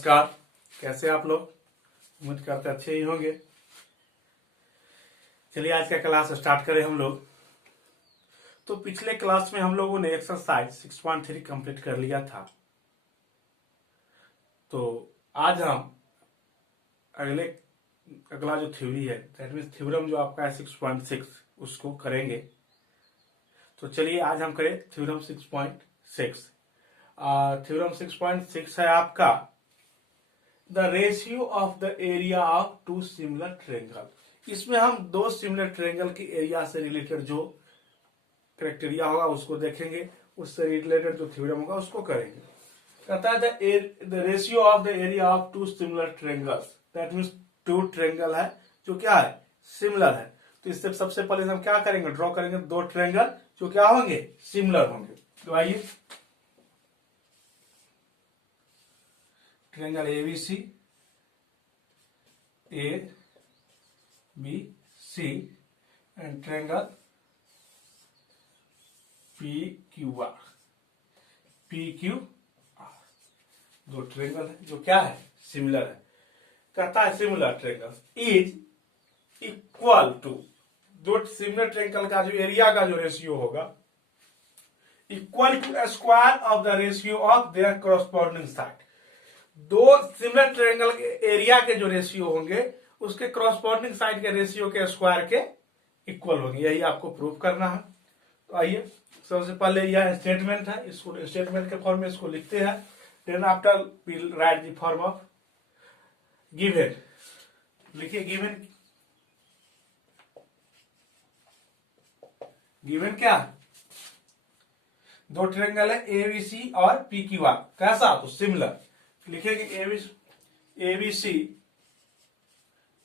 नमस्कार। कैसे आप लोग? उम्मीद करते अच्छे ही होंगे। चलिए आज का क्लास स्टार्ट करें हम लोग। तो पिछले क्लास में हम लोगों ने एक्सरसाइज 6.3 कंप्लीट कर लिया था। तो आज हम अगला जो थ्योरी है दैट मीन्स थ्योरम जो आपका है 6.6 उसको करेंगे। तो चलिए आज हम करें थ्योरम 6.6। थ्योरम 6.6 है आपका the ratio of the area of two similar triangle. इसमें हम दो सिमिलर ट्रायंगल के एरिया से रिलेटेड जो क्राइटेरिया होगा उसको देखेंगे, उससे रिलेटेड जो थ्योरम होगा उसको करेंगे। कहता है the ratio of the area of two similar triangles, that means two triangle है जो क्या है सिमिलर है। तो इससे सबसे पहले हम क्या करेंगे, ड्रॉ करेंगे दो ट्रायंगल जो क्या होंगे सिमिलर होंगे। तो आइए triangle ABC ABC and triangle PQR दो ट्रायंगल है जो क्या है सिमिलर है। कहता है similar triangle is equal to, दो सिमिलर ट्रायंगल का जो एरिया का जो रेशियो होगा equal to square of the ratio of their corresponding side. दो सिमिलर ट्रायंगल के एरिया के जो रेशियो होंगे उसके कॉरस्पॉन्डिंग साइड के रेशियो के स्क्वायर के इक्वल होंगे। यही आपको प्रूव करना है। तो आइए सबसे पहले यह स्टेटमेंट है, इसको स्टेटमेंट के फॉर्म में इसको लिखते हैं। Then after will write the form of given. लिखिए गिवन क्या, दो ट्रायंगल है एबीसी और PQR। कैसा, तो सिमिलर। लिखेंगे ABC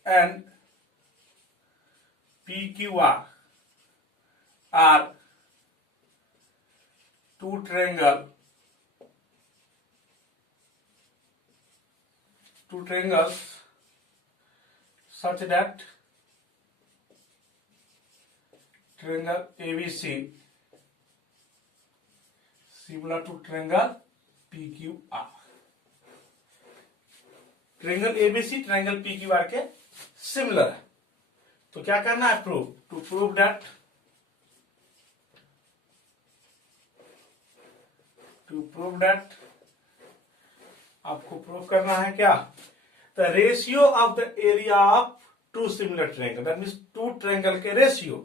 and PQR are two triangles such that triangle ABC similar to triangle PQR। Triangle ABC triangle PQR के similar है। तो क्या करना है, प्रूव। टू प्रूव दैट आपको प्रूव करना है क्या, the ratio of the area of two similar triangle, that means two triangle के ratio,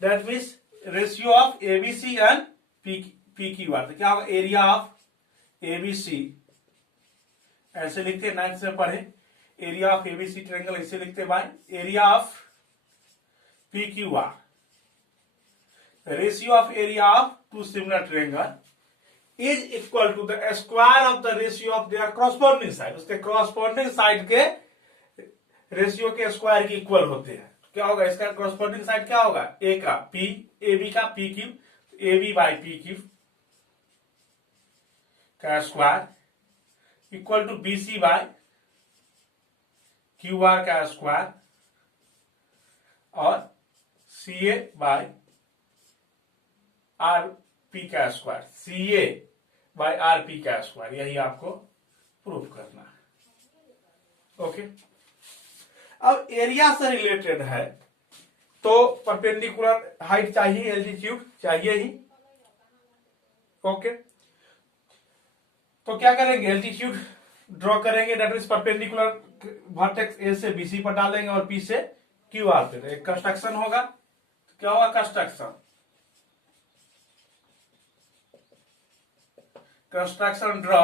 that means ratio of ABC and PQR। तो क्या होगा, एरिया ऑफ एबीसी ऐसे लिखते हैं, 9th में पढ़े। एरिया ऑफ एबीसी ट्रायंगल ऐसे लिखते भाई, area of PQR, ratio of area of two similar triangle is equal to the square of the ratio of their corresponding side. उसके कॉरस्पॉन्डिंग साइड के रेशियो के स्क्वायर के equal होते हैं। तो क्या होगा, इसका कॉरस्पॉन्डिंग साइड क्या होगा, ए का P, AB का PQ, AB बाई PQ का square equal to BC by QR का स्क्वायर और CA बाय RP का स्क्वायर, CA बाय RP का स्क्वायर। यही आपको प्रूफ करना है। ओके, अब एरिया से रिलेटेड है तो परपेंडिकुलर हाइट चाहिए, एल्टीट्यूड चाहिए ही। ओके, तो क्या करेंगे, एल्टीट्यूड ड्रॉ करेंगे, दैट मींस परपेंडिकुलर वर्टेक्स ए से BC पर डालेंगे और P से QR पे। एक कंस्ट्रक्शन होगा, तो क्या होगा construction draw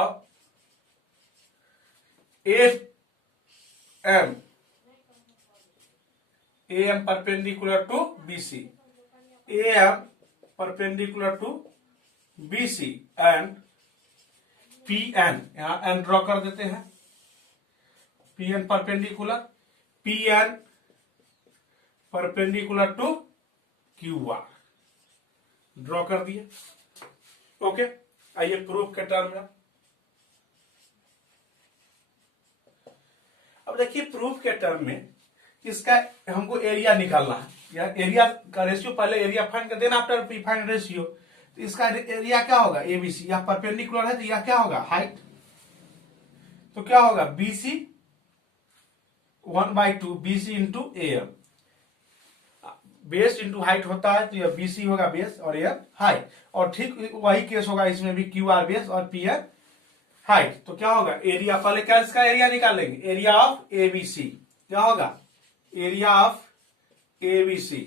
AM perpendicular to BC, AM perpendicular to BC and PN, यहां N ड्रॉ कर देते हैं, PN perpendicular, PN perpendicular to QR draw कर दिए। ओके, आइए प्रूफ के टर्म में। अब देखिए प्रूफ के टर्म में इसका हमको एरिया निकालना है, या एरिया का रेशियो, पहले एरिया फाइंड कर देना आफ्टर P फाइंड रेशियो। तो इसका एरिया क्या होगा, एबीसी, या परपेंडिकुलर है तो यह क्या होगा हाइट। तो तो क्या होगा BC 1/2 BC into AM। Base into height होता है तो यह BC होगा बेस और यह हाइट, और ठीक वही केस होगा इसमें भी QR बेस और PR हाइट। तो क्या होगा एरिया, पहले क्या इसका एरिया निकालेंगे, एरिया ऑफ ABC। क्या होगा area of ABC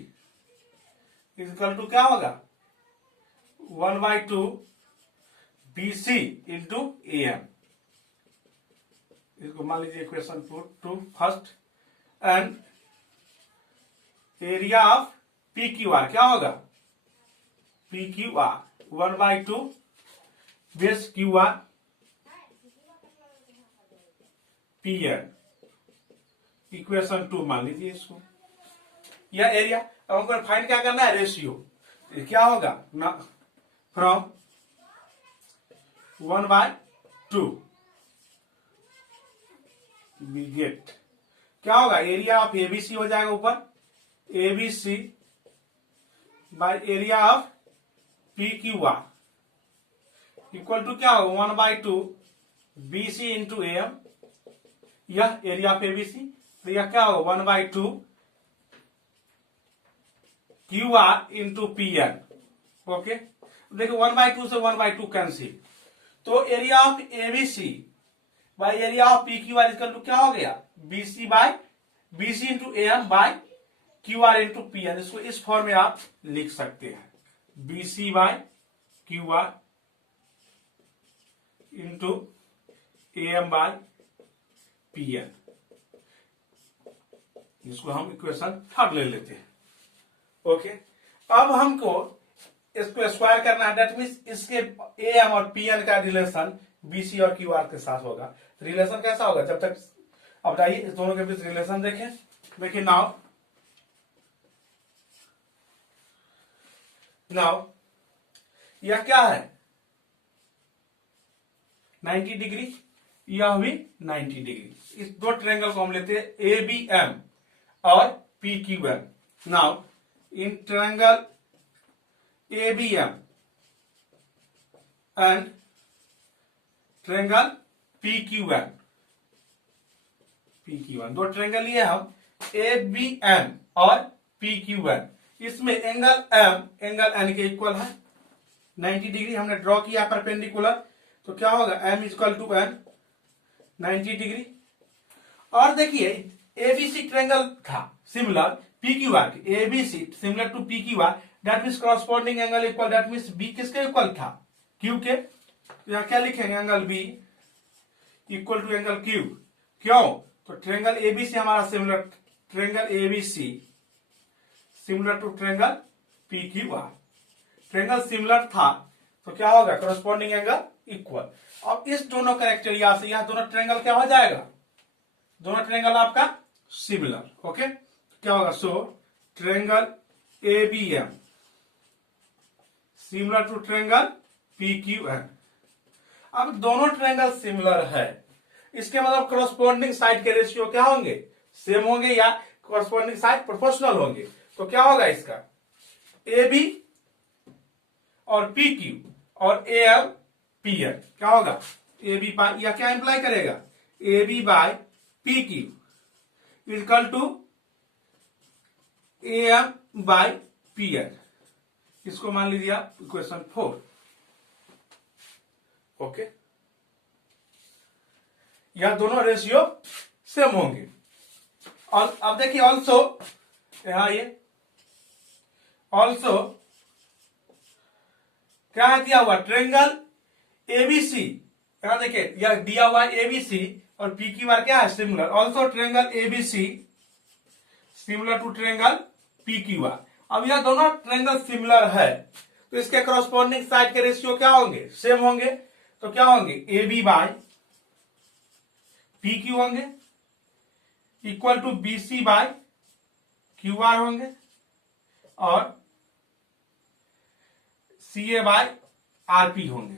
equal to क्या होगा 1/2 BC इंटू AM। इसको मान लीजिए equation 2 first. And area of PQR क्या होगा PQR 1/2 base QR PN equation 2 मान लीजिए इसको, यह एरिया। अब हमको फाइंड क्या करना है रेशियो, क्या होगा ना फ्रॉम 1/2 वी गेट क्या होगा एरिया ऑफ ABC हो जाएगा ऊपर ABC by area of PQR equal to क्या होगा 1/2 BC इंटू AM। यह एरिया ऑफ ABC, तो यह क्या होगा 1/2 QR इंटू PN। ओके देखो 1/2 से 1/2 कैंसिल, तो area of ABC by area of PQR equal to क्या हो गया BC into AM by QR into PN। इसको इस फॉर्म में आप लिख सकते हैं BC by QR into AM by PN। इसको हम इक्वेशन 3 ले लेते हैं। ओके अब हमको इसको स्क्वायर करना है, दैट मीन्स इसके AM और PN का रिलेशन BC और QR के साथ होगा। रिलेशन कैसा होगा जब तक, अब बताइए इस दोनों के बीच रिलेशन देखें। देखिए नाउ यह क्या है 90 डिग्री, यह भी 90 डिग्री। इस दो ट्रायंगल को हम लेते हैं ABM और PQM। Now in triangle ABM and triangle PQM दो ट्रायंगल लिए हम ABM और PQM। इसमें एंगल M एंगल N के इक्वल है, 90 डिग्री हमने ड्रॉ किया परपेंडिकुलर, तो क्या होगा M equal to N 90 degree. और देखिए ABC ट्रायंगल था सिमिलर PQR के, ABC similar to PQR, that means corresponding angle equal, that means B किसके इक्वल था Q के। यहां क्या लिखेंगे angle B equal to angle Q। क्यों, तो ट्रायंगल ABC हमारा similar, triangle ABC similar to triangle PQR, triangle similar था तो क्या होगा कॉरस्पॉन्डिंग एंगल इक्वल। अब इस दोनों कैरेक्टेरिया से यह दोनों ट्रायंगल क्या हो जाएगा, दोनों ट्रायंगल आपका सिमिलर। ओके क्या होगा, so triangle ABM similar to triangle PQM। अब दोनों ट्रायंगल सिमिलर है, इसके मतलब कॉरस्पॉन्डिंग साइड के रेशियो क्या होंगे सेम होंगे या कॉरस्पॉन्डिंग साइड प्रोपोर्शनल होंगे। तो क्या होगा इसका AB और PQ और AM PN क्या होगा AB बाय, या क्या इंप्लाई करेगा AB by PQ equal to AM by PN। इसको मान लीजिए आप इक्वेशन 4। ओके यह दोनों रेशियो सेम होंगे। और अब देखिए ऑल्सो यहां ये ऑल्सो क्या है दिया हुआ ट्रायंगल ABC, यहां देखिए यह दिया हुआ ABC और PQR क्या है similar, also triangle ABC similar to triangle PQR। अब यह दोनों ट्रायंगल सिमिलर है तो इसके कॉरस्पॉन्डिंग साइड के रेशियो क्या होंगे सेम होंगे। तो क्या होंगे AB बाय PQ होंगे equal to BC by QR होंगे और CA बाय RP होंगे,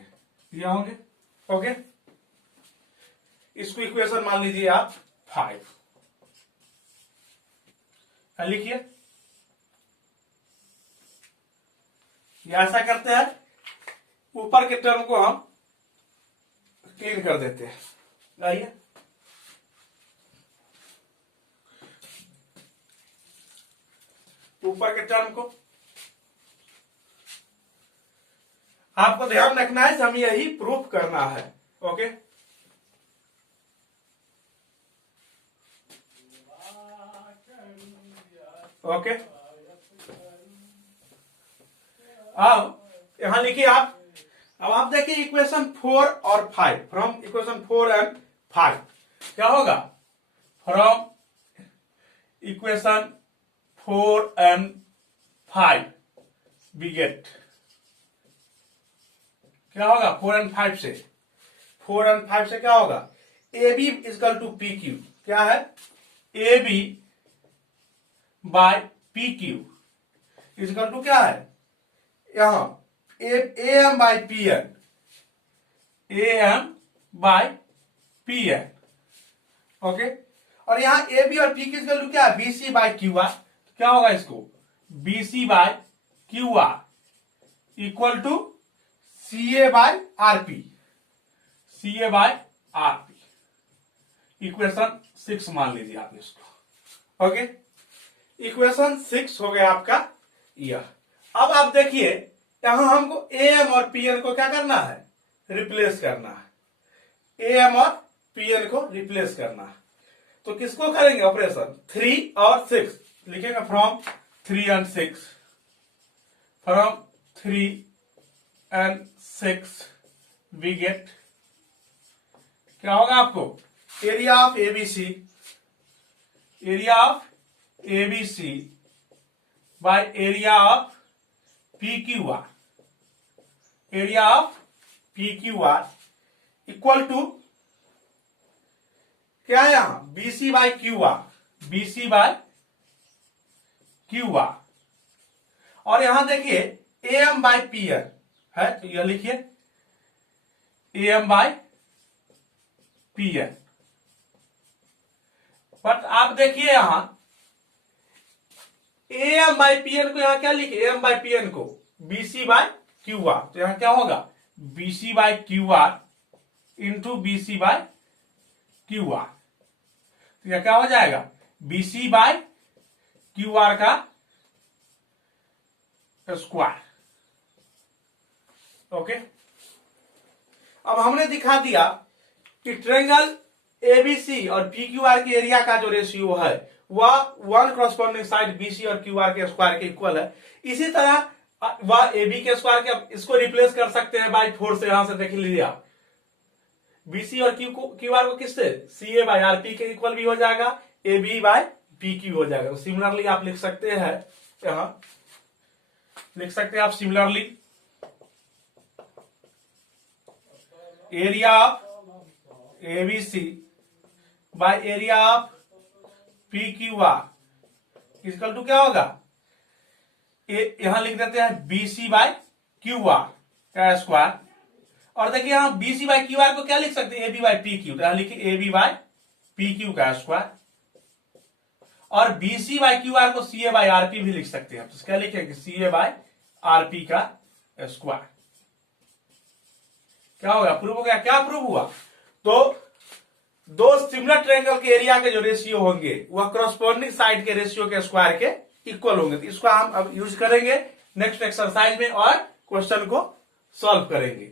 ये होंगे। ओके इसको इक्वेशन मान लीजिए आप 5। लिखिए ऐसा करते हैं, ऊपर के टर्म को हम क्लीन कर देते हैं। आइए ऊपर के टर्म को। आपको ध्यान रखना है, हमें यही प्रूफ करना है। Okay, okay. अब यहां लिखिए आप, अब आप देखिए इक्वेशन 4 और 5, फ्रॉम इक्वेशन 4 एंड 5 क्या होगा? From equation 4 and 5 we get, क्या होगा? 4 एंड 5 से, 4 एंड 5 से क्या होगा? A B equal to P Q, क्या है? A B by P Q equal to क्या है? यहां A M by P N, A M by P N. Okay, और यहां ए बी और पी क्यू इजकल टू क्या है? B C by Q R. क्या होगा इसको? B C by Q R equal to C A bye are P, C A bye are P. Equation 6 मान लीजिए आप इसको। ओके, इक्वेशन 6 हो गया आपका यह। अब आप देखिए यहां हमको ए एम और पी एन को क्या करना है? रिप्लेस करना है। ए एम और पी एन को रिप्लेस करना है। तो किसको करेंगे ऑपरेशन? 3 और 6 लिखेगा, from 3 and 6, from 3 and 6 we get, क्या होगा आपको? Area of ABC, area of ABC by area of P Q R, area of P Q R equal to क्या है यहां? BC by Q R, BC by Q R. और यहां देखिए A M by P N है, तो यह लिखिए A M by P N. But आप देखिए यहां A M by P N को यहां क्या लिखे? A M by P N को बीसी बाय क्यू आर, तो यहां क्या होगा? BC by Q R into BC by Q R, तो यह क्या हो जाएगा? बीसी बाय क्यू आर का स्क्वायर। ओके, अब हमने दिखा दिया कि ट्रायंगल एबीसी और पी क्यू आर के एरिया का जो रेशियो है वह 1 कॉरस्पॉन्डिंग साइड बीसी और क्यू आर के स्क्वायर के इक्वल है। इसी तरह वह एबी के स्क्वायर के, इसको रिप्लेस कर सकते हैं बाय 4 से। यहां से देख लीजिए आप, बीसी और क्यू आर को किससे? C A bye are P के इक्वल भी हो जाएगा, A B by P Q हो जाएगा। तो सिमिलरली आप लिख सकते हैं, यहां लिख सकते हैं आप similarly area of ABC by area of P Q R equal to क्या होगा? यहां लिख देते हैं बीसी बाय क्यू आर का स्क्वायर। और देखिए यहां बीसी बाय क्यू आर को क्या लिख सकते हैं? A B by P Q, यहां लिखिए A B by P Q का स्क्वायर। और बीसी बाय क्यू आर को C A bye are P भी लिख सकते हैं, तो क्या लिखेंगे? सी ए बाय आर पी का स्क्वायर। क्या होगा? प्रूव हो गया। क्या प्रूव हुआ? तो दो सिमिलर ट्रायंगल के एरिया के जो रेशियो होंगे वह करस्पॉन्डिंग साइड के रेशियो के स्क्वायर के इक्वल होंगे। तो इसको हम अब यूज करेंगे नेक्स्ट एक्सरसाइज में और क्वेश्चन को सॉल्व करेंगे।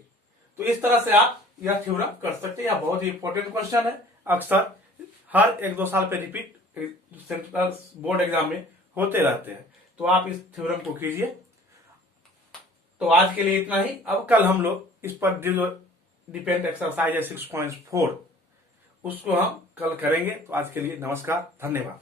तो इस तरह से आप यह थ्योरम कर सकते हैं। यह बहुत ही इंपॉर्टेंट क्वेश्चन है, अक्सर हर 1-2 साल पे रिपीट सेंट्रल बोर्ड एग्जाम में होते रहते हैं। तो आप इस थ्योरम को कीजिए। तो आज के लिए इतना ही। अब कल हम लोग इस पर जो डिपेंड एक्सरसाइज है 6.4 उसको हम कल करेंगे। तो आज के लिए नमस्कार, धन्यवाद।